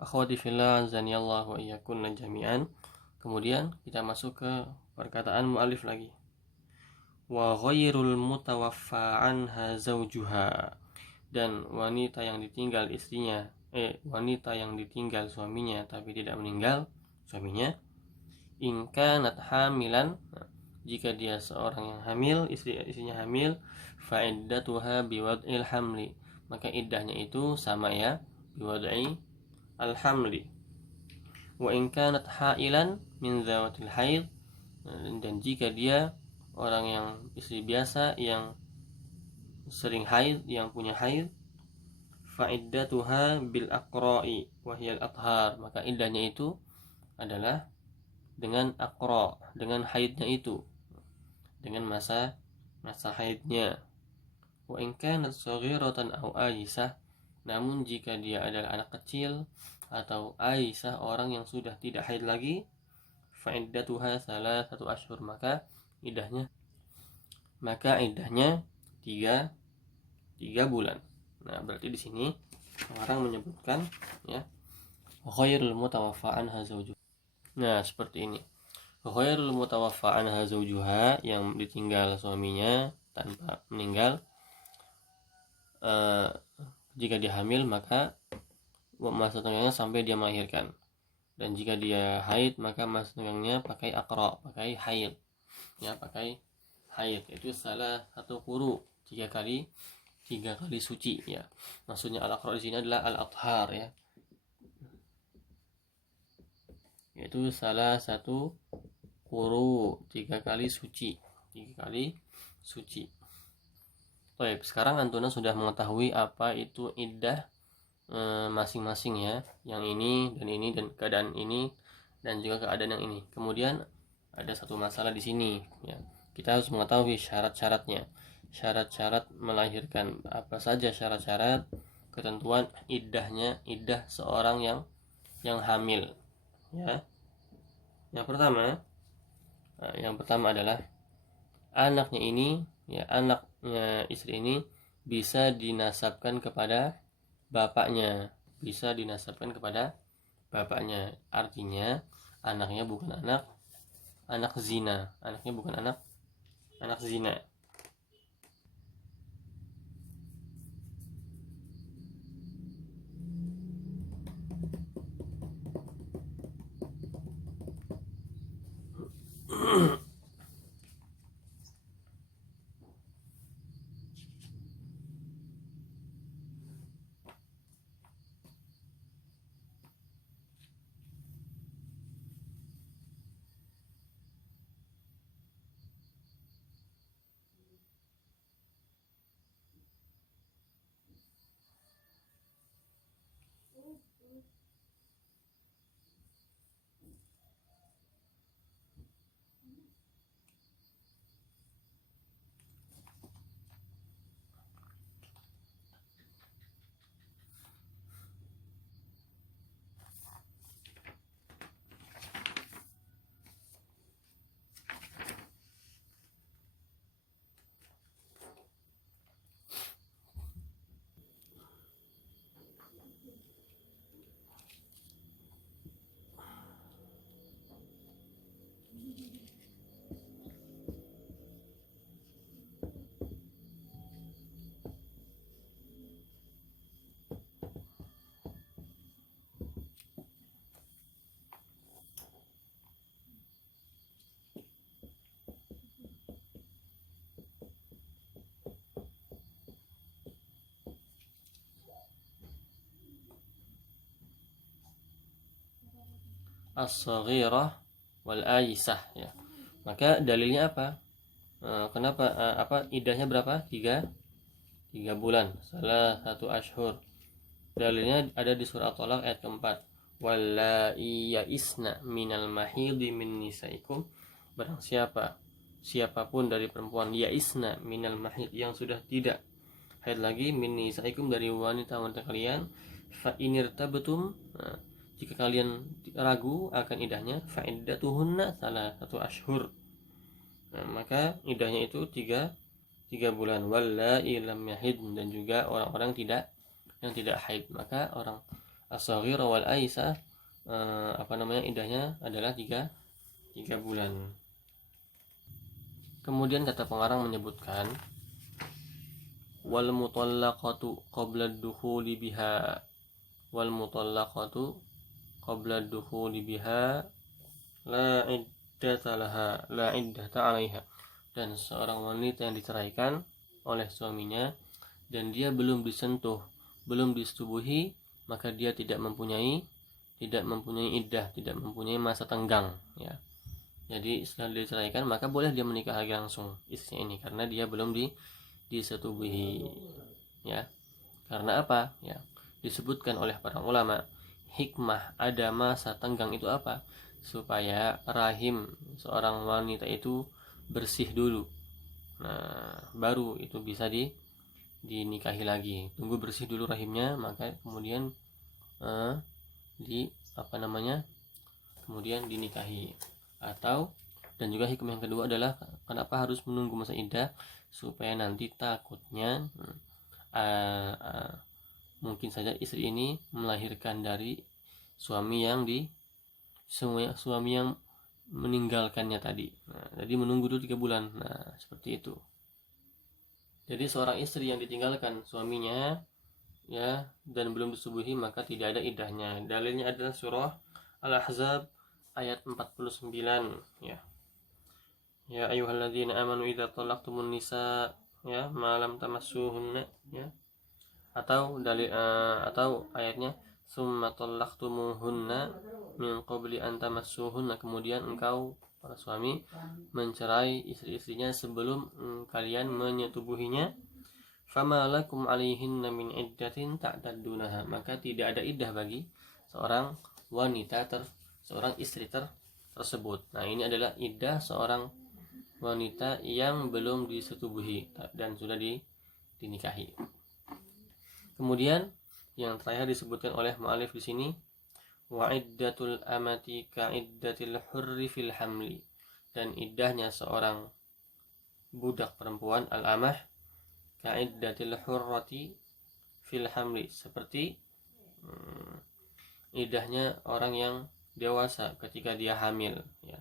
Akhwati fillah, azanillah wa iyyakunna jami'an. Kemudian kita masuk ke perkataan mu'alif lagi. Wa ghairul mutawaffa anha zawjuha, dan wanita yang ditinggal istrinya, wanita yang ditinggal suaminya tapi tidak meninggal suaminya, in kanat hamilan, jika dia seorang yang hamil, istrinya hamil, fa iddatuha biwad'il hamli, maka iddahnya itu sama ya, biwad'i al-hamli. Wa in kanat hailan min zawatil haid, dan jika dia orang yang istri biasa yang sering haid, yang punya haid, fa iddatuha bil aqra'i wa hiya al-athhar, maka iddahnya itu adalah dengan aqra, dengan haidnya itu, dengan masa haidnya. Wa in kanat saghiratan aw aisah, namun jika dia adalah anak kecil atau aisah, orang yang sudah tidak haid lagi, fa iddatuha salasatu ashhur, maka idahnya tiga bulan. Nah, berarti di sini orang menyebutkan ya, ghairul mutawaffa anha zawjuha. Nah, seperti ini. Ghairul mutawaffa anha zawjuha, yang ditinggal suaminya tanpa meninggal, jika dia hamil maka masa tenggangnya sampai dia melahirkan. Dan jika dia haid maka masa tenggangnya pakai aqra, pakai haid. Ya, pakai haid. Itu salah satu quru, tiga kali suci ya. Maksudnya al-aqra di sini adalah al-athhar ya. Yaitu salah satu quru, tiga kali suci. Baik, sekarang antuna sudah mengetahui apa itu iddah masing-masing ya, yang ini dan keadaan ini dan juga keadaan yang ini. Kemudian ada satu masalah di sini ya, kita harus mengetahui syarat-syaratnya, syarat-syarat melahirkan. Apa saja syarat-syarat ketentuan iddah seorang yang hamil ya. Yang pertama adalah anaknya ini ya, anaknya istri ini bisa dinasabkan kepada bapaknya, artinya anaknya bukan anak zina, anak zina. As-saghirah wal aisah ya. Maka dalilnya apa? Kenapa apa idahnya berapa? 3 bulan, salah satu ashur. Dalilnya ada di surah At-Thalaq ayat keempat. Wallai ya'isna minal mahidi min nisaikum, barang siapapun dari perempuan ya'isna minal mahid, yang sudah tidak haid lagi, min nisaikum dari wanita kalian, fa inirtabtum, jika kalian ragu akan idahnya, fa iddatuhunna salah satu ashur, maka idahnya itu tiga bulan. Wallai lam yahid, dan juga orang-orang yang tidak haid, maka as-saghira wal aisa iddahnya adalah 3 bulan. Kemudian kata pengarang menyebutkan wal mutallaqatu qabla ad-dukhuli biha wal mutallaqatu qabla ad-dukhuli biha la iddata laha la iddata 'alaiha. Dan seorang wanita yang diceraikan oleh suaminya dan dia belum disentuh, belum disetubuhi, maka dia tidak mempunyai iddah, tidak mempunyai masa tenggang ya. Jadi setelah diceraikan maka boleh dia menikah lagi langsung istrinya ini karena dia belum disetubuhi ya. Karena apa? Ya, disebutkan oleh para ulama, hikmah ada masa tenggang itu apa? Supaya rahim seorang wanita itu bersih dulu. Nah, baru itu bisa dinikahi lagi. Tunggu bersih dulu rahimnya, maka kemudian kemudian dinikahi. Atau dan juga hikmah yang kedua adalah kenapa harus menunggu masa iddah, supaya nanti takutnya mungkin saja istri ini melahirkan dari suami yang meninggalkannya tadi. Nah, jadi menunggu dulu 3 bulan. Nah, seperti itu. Jadi seorang istri yang ditinggalkan suaminya ya dan belum disubuhi maka tidak ada iddahnya. Dalilnya adalah surah Al-Ahzab ayat 49 ya. Ya ayyuhalladzina amanu idza talaqtumun nisa ya ma lam tamassuhunna ya. Atau ayatnya summa talaqtumuhunna min qabli an tamassuhunna, kemudian engkau para suami mencerai istri-istrinya sebelum kalian menyetubuhinya. Fama lakum alaihinna min iddatin ta'taddunaha, maka tidak ada iddah bagi seorang seorang istri tersebut. Nah, ini adalah iddah seorang wanita yang belum disetubuhi dan sudah dinikahi. Kemudian yang terakhir disebutkan oleh mu'allif di sini, wa iddatul amati ka iddatil hurri fil hamli, dan iddahnya seorang budak perempuan al-amah ka iddatil hurrati fil hamli, seperti iddahnya orang yang dewasa ketika dia hamil ya.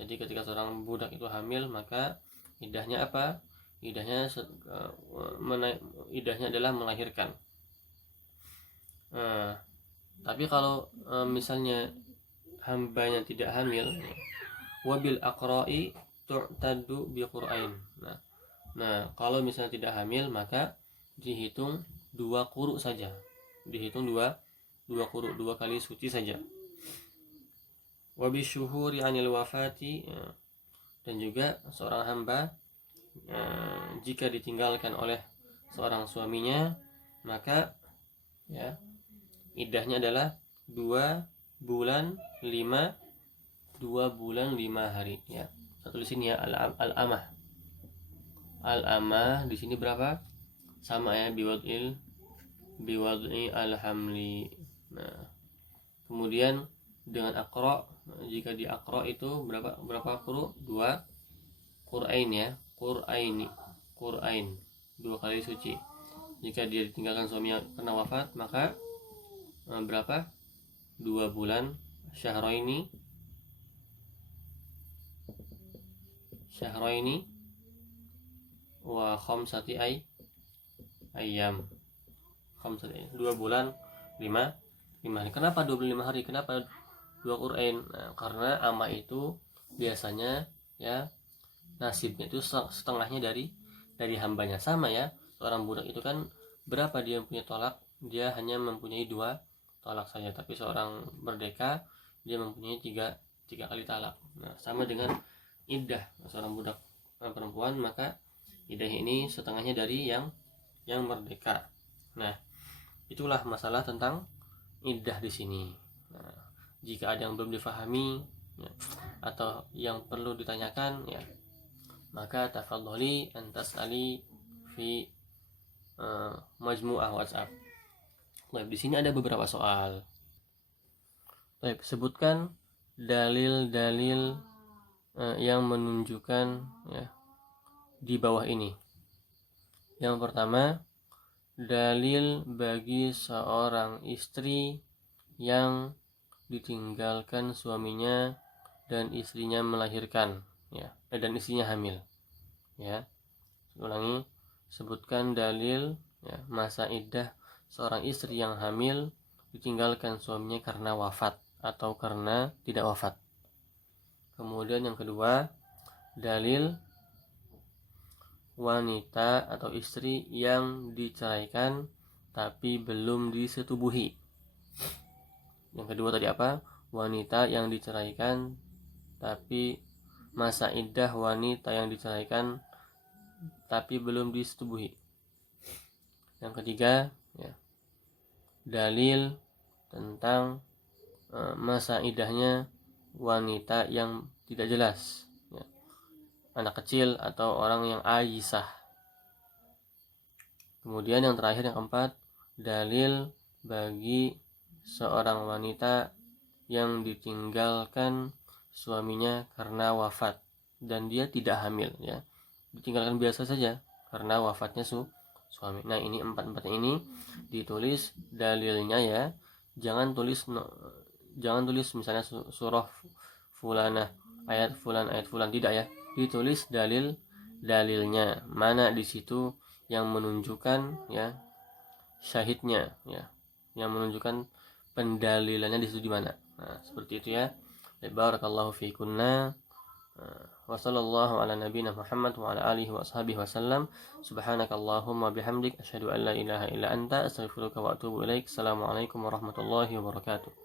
Jadi ketika seorang budak itu hamil maka iddahnya apa? Iddahnya adalah melahirkan. Tapi kalau misalnya hambanya tidak hamil, wabil aqra'i tu'taddu bi qur'ain. Nah, kalau misalnya tidak hamil maka dihitung 2 quru saja. Dihitung 2 quru, 2 kali suci saja. Wabi syuhuri 'anil wafati, dan juga seorang hamba jika ditinggalkan oleh seorang suaminya maka ya iddahnya adalah 2 bulan 5 hari ya. Saya tulis sini ya, al-amah. Al-amah di sini berapa? Sama ya, biwad'i al-hamli. Nah, kemudian dengan aqra, jika di aqra itu berapa quru? 2 qur'ain ya. Qur'ain 2 kali suci. Jika dia ditinggalkan suaminya karena wafat maka berapa? 2 bulan syahraini wa khamsati ayyam. 2 bulan 5 hari. Kenapa 25 hari? Kenapa 2 qur'ain? Nah, karena amah itu biasanya ya nasibnya itu setengahnya dari hambanya. Sama ya, seorang budak itu kan berapa dia punya tolak? Dia hanya mempunyai 2 tolak saja, tapi seorang merdeka dia mempunyai 3 kali talak. Nah, sama dengan iddah seorang budak perempuan, maka iddah ini setengahnya dari yang merdeka. Nah, itulah masalah tentang iddah di sini. Nah, jika ada yang belum difahami ya, atau yang perlu ditanyakan ya, maka tafadhali antasali fi majmu'ah WhatsApp. Baik, di sini ada beberapa soal. Baik, sebutkan dalil-dalil yang menunjukkan ya di bawah ini. Yang pertama, dalil bagi seorang istri yang ditinggalkan suaminya dan istrinya melahirkan, ya, dan istrinya hamil, ya. Ulangi, sebutkan dalil, ya, masa iddah seorang istri yang hamil ditinggalkan suaminya karena wafat atau karena tidak wafat. Kemudian yang kedua, dalil wanita atau istri yang diceraikan tapi belum disetubuhi. Yang kedua tadi apa? Wanita yang diceraikan tapi masa iddah wanita yang diceraikan tapi belum disetubuhi. Yang ketiga, ya, dalil tentang masa iddahnya wanita yang tidak jelas, ya, anak kecil atau orang yang aisah. Kemudian yang terakhir, yang keempat, dalil bagi seorang wanita yang ditinggalkan suaminya karena wafat dan dia tidak hamil, ya, ditinggalkan biasa saja karena wafatnya suami. Nah, ini empat ini ditulis dalilnya, ya, jangan tulis misalnya surah fulanah ayat fulan tidak, ya, ditulis dalilnya mana di situ yang menunjukkan, ya, syahidnya, ya, yang menunjukkan pendalilannya di situ di mana. Nah, seperti itu, ya. Barakallahu fiikunna. Wa sallallahu ala nabiyyina Muhammad wa ala alihi wa ashabihi wasallam. Subhanakallahumma bihamdik asyhadu an la ilaha illa anta astaghfiruka wa atubu ilaik. Assalamualaikum warahmatullahi wabarakatuh.